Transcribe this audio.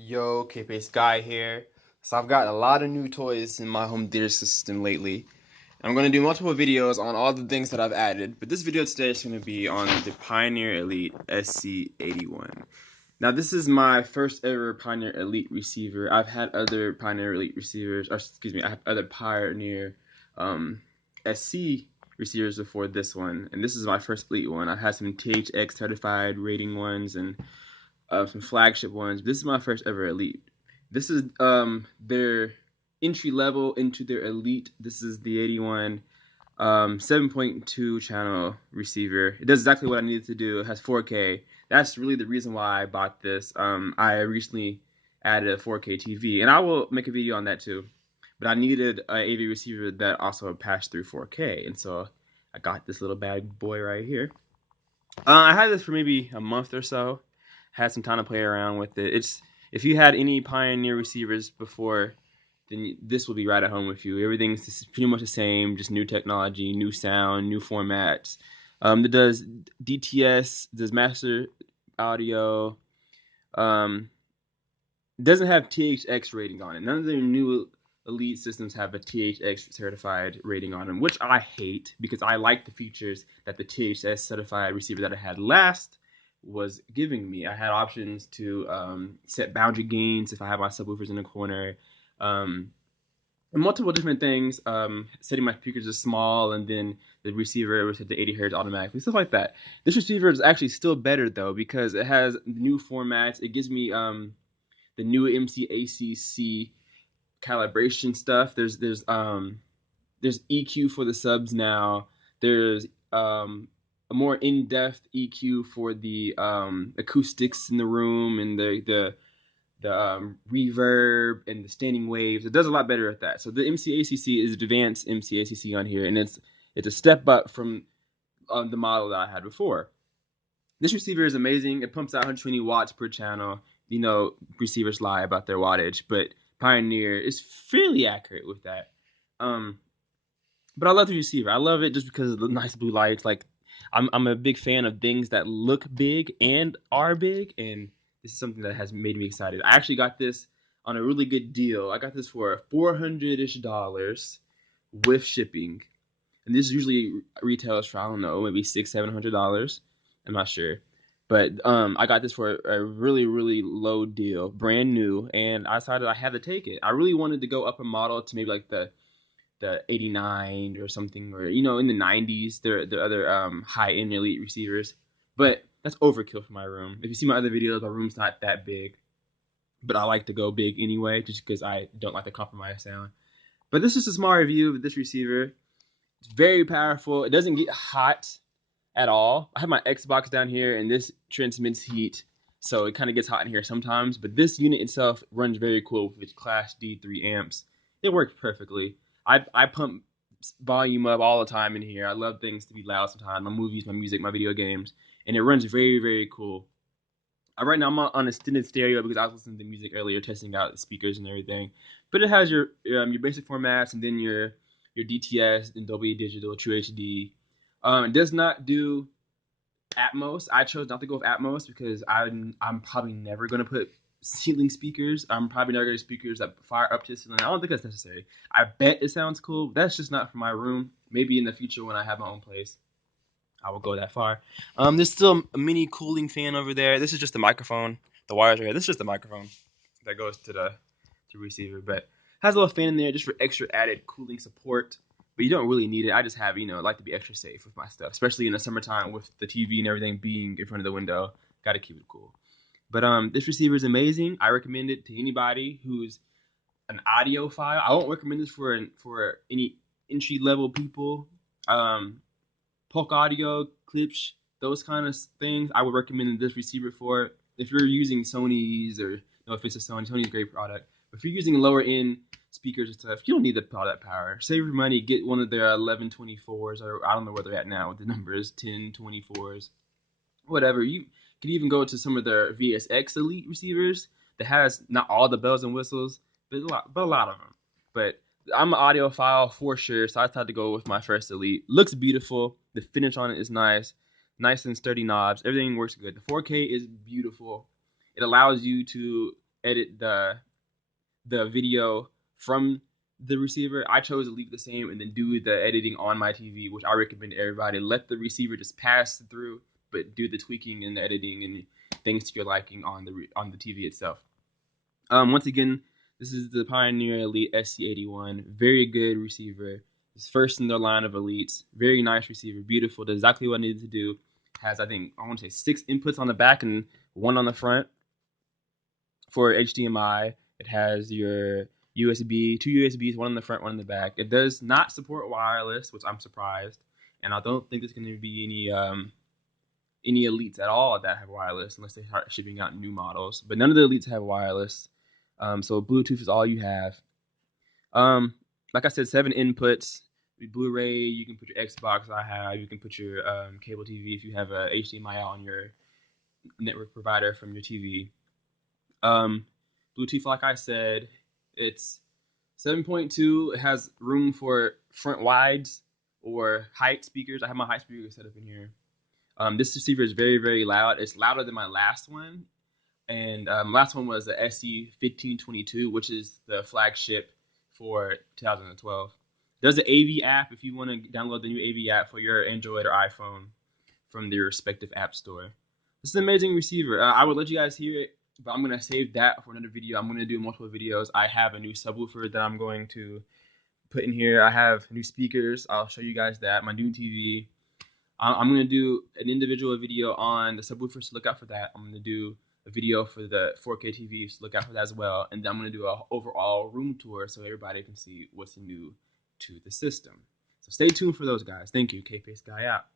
Yo, Kpaceguy here. So I've got a lot of new toys in my home theater system lately. I'm going to do multiple videos on all the things that I've added, but this video today is going to be on the Pioneer Elite SC-81. Now this is my first ever Pioneer Elite receiver. I've had other Pioneer Elite receivers, or excuse me, I have other Pioneer SC receivers before this one, and this is my first Elite one. I've had some THX certified rating ones and some flagship ones. This is my first ever Elite. This is their entry level into their Elite. This is the 81 7.2 channel receiver. It does exactly what I needed to do. It has 4K. That's really the reason why I bought this. I recently added a 4K TV, and I will make a video on that too. But I needed an AV receiver that also passed through 4K, and so I got this little bad boy right here. I had this for maybe a month or so. Had some time to play around with it. If you had any Pioneer receivers before, then this will be right at home with you. Everything's pretty much the same, just new technology, new sound, new formats. It does DTS, does master audio. Doesn't have THX rating on it. None of their new Elite systems have a THX certified rating on them, which I hate because I like the features that the THX certified receiver that I had last was giving me. I had options to set boundary gains if I have my subwoofers in the corner, and multiple different things. Setting my speakers to small, and then the receiver was set to 80 hertz automatically, stuff like that. This receiver is actually still better though because it has new formats. It gives me the new MCACC calibration stuff. There's EQ for the subs now. There's a more in-depth EQ for the acoustics in the room and the reverb and the standing waves. It does a lot better at that. So the MCACC is advanced MCACC on here, and it's a step up from the model that I had before. This receiver is amazing. It pumps out 120 watts per channel. You know, receivers lie about their wattage, but Pioneer is fairly accurate with that. But I love the receiver. I love it just because of the nice blue lights. Like, I'm a big fan of things that look big and are big, and this is something that has made me excited. I actually got this on a really good deal. I got this for $400-ish with shipping, and this usually retails for, I don't know, maybe $600-700. I'm not sure, but I got this for a really, really low deal, brand new, and I decided I had to take it. I really wanted to go up a model to maybe like the 89 or something, or in the 90s. The other high-end Elite receivers, but that's overkill for my room. If you see my other videos, my room's not that big, but I like to go big anyway, just because I don't like to compromise sound. But this is a small review of this receiver. It's very powerful. It doesn't get hot at all. I have my Xbox down here, and this transmits heat, so it kind of gets hot in here sometimes. But this unit itself runs very cool with its Class D3 amps. It works perfectly. I pump volume up all the time in here. I love things to be loud sometimes. My movies, my music, my video games, and it runs very, very cool. Right now I'm on extended stereo because I was listening to music earlier, testing out the speakers and everything. But it has your basic formats, and then your DTS and Dolby Digital, True HD. It does not do Atmos. I chose not to go with Atmos because I'm probably never gonna put ceiling speakers. I'm probably never gonna do speakers that fire up to the ceiling. I don't think that's necessary. I bet it sounds cool, but that's just not for my room. Maybe in the future when I have my own place, I will go that far. There's still a mini cooling fan over there. This is just the microphone. The wires are here. This is just the microphone that goes to the receiver, but has a little fan in there just for extra added cooling support. But you don't really need it. I just have, like to be extra safe with my stuff, especially in the summertime with the TV and everything being in front of the window. Got to keep it cool. But this receiver is amazing. I recommend it to anybody who's an audiophile. I won't recommend this for any entry level people. Polk audio, clips, those kind of things. I would recommend this receiver for. If you're using Sony's, or no offense to Sony, Sony's a great product. But if you're using lower end speakers and stuff, you don't need all that power. Save your money, get one of their 1124s, or I don't know where they're at now with the numbers, 1024s, whatever. You could even go to some of their VSX Elite receivers that has not all the bells and whistles, but a lot of them. But I'm an audiophile for sure, so I decided to go with my first Elite. Looks beautiful. The finish on it is nice and sturdy knobs. Everything works good. The 4K is beautiful. It allows you to edit the video from the receiver. I chose to leave it the same and then do the editing on my TV, which I recommend to everybody. Let the receiver just pass through, but do the tweaking and the editing and things to your liking on the TV itself. Once again, this is the Pioneer Elite SC-81. Very good receiver. It's first in their line of elites. Very nice receiver. Beautiful. Does exactly what I needed to do. Has, I think, I want to say 6 inputs on the back and 1 on the front for HDMI. It has your USB, 2 USBs, 1 on the front, 1 on the back. It does not support wireless, which I'm surprised. And I don't think there's going to be any elites at all that have wireless unless they start shipping out new models. But none of the elites have wireless. So Bluetooth is all you have. Like I said, 7 inputs. Blu-ray, you can put your Xbox. I have. You can put your cable TV if you have a HDMI on your network provider from your TV. Bluetooth, like I said, it's 7.2. It has room for front wides or height speakers. I have my height speaker set up in here. This receiver is very, very loud. It's louder than my last one. And last one was the SC-1522, which is the flagship for 2012. There's an AV app if you want to download the new AV app for your Android or iPhone from their respective app store. This is an amazing receiver. I would let you guys hear it, but I'm going to save that for another video. I'm going to do multiple videos. I have a new subwoofer that I'm going to put in here. I have new speakers. I'll show you guys that. My new TV. I'm going to do an individual video on the subwoofers, so look out for that. I'm going to do a video for the 4K TV, so look out for that as well. And then I'm going to do an overall room tour so everybody can see what's new to the system. So stay tuned for those, guys. Thank you. Kpaceguy out.